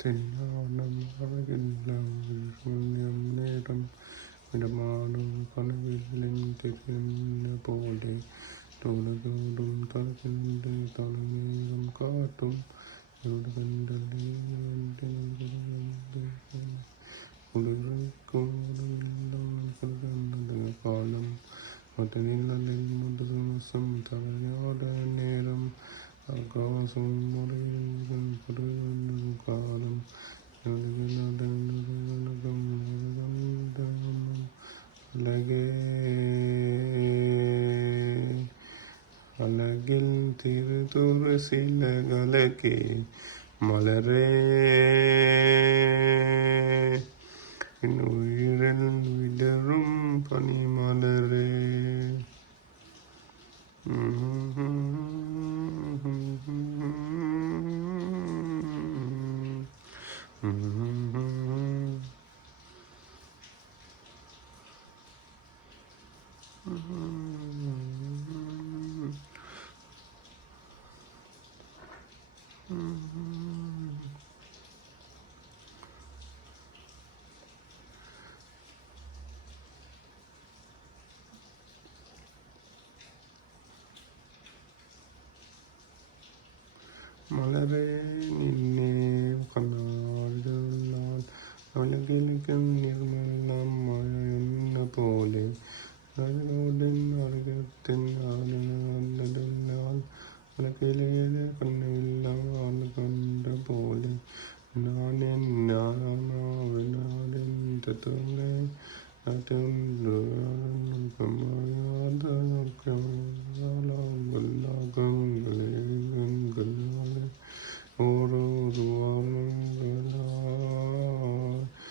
தென்னானம் அழகெல்லாம் சூன்யம் நேரம் இடமானும் கனவில்லின் தெரிந்த போலே தோணதோடும் தளர்ந்து தனமேகம் காட்டும் கண்டலே குளிர்க்கும் காலம் மதனில் முதலும் தலையாட நேரம் ஆகாசம் முறையில் காலம் அழகே அழகில் திருத்துரு சில கலக்கே மலரே என் உயிரில் விடரும் பனிமலரே மலரே நின்னே கண்ணால் அழகிலும் நிர்மலம் மழை പോലെ അഴകത്തിൻ ആനന്ദനാൽ അലക്കിലെ കണ്ണെല്ലാം ആൾ കണ്ട പോലെ നാനാവിനാടിൻ തത്തുകളെ ഓരോ காலம்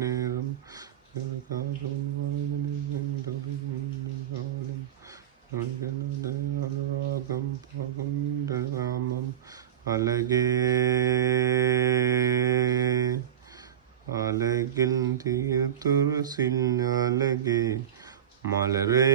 நேரம் அனுராகம் பகுண்ட ராமம் அழகே அழகில் தீர்த்துரு சில் அழகே மலரே